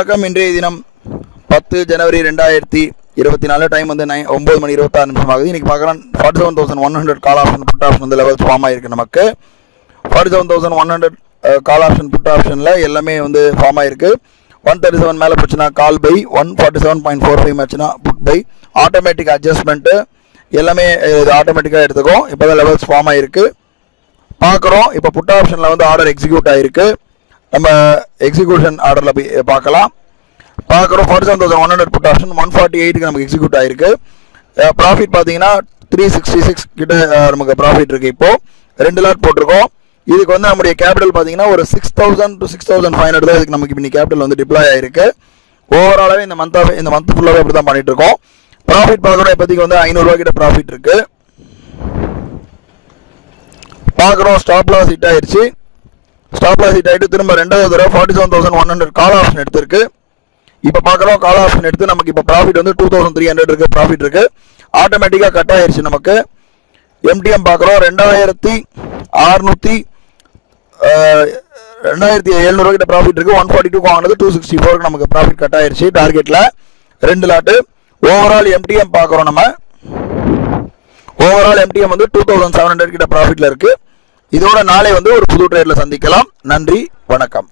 வணக்கம். இன்றைய தினம் 10 ஜனவரி 2024. டைம் வந்து 9 மணி 26 நிமிஷம் ஆகுது. இன்றைக்கி பார்க்குறோம் 47,100 கால் ஆப்ஷன் புட் ஆப்ஷன் வந்து லெவல்ஸ் ஃபார்ம் ஆகிருக்கு. நமக்கு 47,100 கால் ஆப்ஷன் புட் ஆப்ஷனில் எல்லாமே வந்து ஃபார்ம் ஆகிருக்கு. 137 மேலே போச்சுன்னா கால் பை, 147.45 மேட்ச்னா புட் பை. ஆட்டோமேட்டிக் அட்ஜஸ்ட்மெண்ட்டு எல்லாமே இது ஆட்டோமேட்டிக்காக எடுத்துக்கும். இப்போ தான் லெவல்ஸ் ஃபார்ம் ஆகிருக்கு பார்க்குறோம். இப்போ புட் ஆப்ஷனில் வந்து ஆர்டர் எக்ஸிக்யூட் ஆகிருக்கு. நம்ம எக்ஸிக்யூஷன் ஆர்டரில் போய் பார்க்குறோம். 47,100 புட் ஆப்ஷன் 148க்கு நமக்கு எக்ஸிக்யூட் ஆகிருக்கு. ப்ராஃபிட் பார்த்தீங்கன்னா 366 கிட்ட நமக்கு ப்ராஃபிட் இருக்குது. இப்போது 2 லாட் போட்டிருக்கோம். இதுக்கு வந்து நம்முடைய கேபிட்டல் பார்த்தீங்கன்னா ஒரு 6,000 to 6,500 தான் இதுக்கு நமக்கு இன்னைக்கு கேபிட்டல் வந்து டிப்ளாய் ஆகிருக்கு. ஓவராலாகவே இந்த மந்த் ஃபுல்லாகவே அப்படி தான் பண்ணிட்டு இருக்கோம். ப்ராஃபிட் பார்க்குறோம். இப்போதைக்கு வந்து 500 ரூபா கிட்ட ப்ராஃபிட் இருக்குது பார்க்குறோம். ஸ்டாப் லாஸ் ஹிட் ஆயிடுச்சு. ஸ்டாப் லாஸ் ஹிட் ஆகிட்டு திரும்ப ரெண்டாவது தடவை 47,100 கால் ஆப்ஷன் எடுத்திருக்கு. இப்போ பார்க்குறோம் கால் ஆப்ஷன் எடுத்து நமக்கு இப்போ ப்ராஃபிட் வந்து 2,300 இருக்குது ப்ராஃபிட் இருக்குது. ஆட்டோமேட்டிக்காக கட் ஆயிடுச்சு. நமக்கு எம்டிஎம் பார்க்குறோம் 2,700 கிட்ட ப்ராஃபிட் இருக்குது. 142 வாங்கினது 264 நமக்கு ப்ராஃபிட் கட் ஆயிடுச்சு. டார்கெட்டில் 2 லாட்டு. ஓவரால் எம்டிஎம் பார்க்குறோம். நம்ம ஓவரால் எம்டிஎம் வந்து 2,700 கிட்ட ப்ராஃபிட்டில் இருக்குது. இதோட நாளை வந்து ஒரு புது ட்ரேடில் சந்திக்கலாம். நன்றி, வணக்கம்.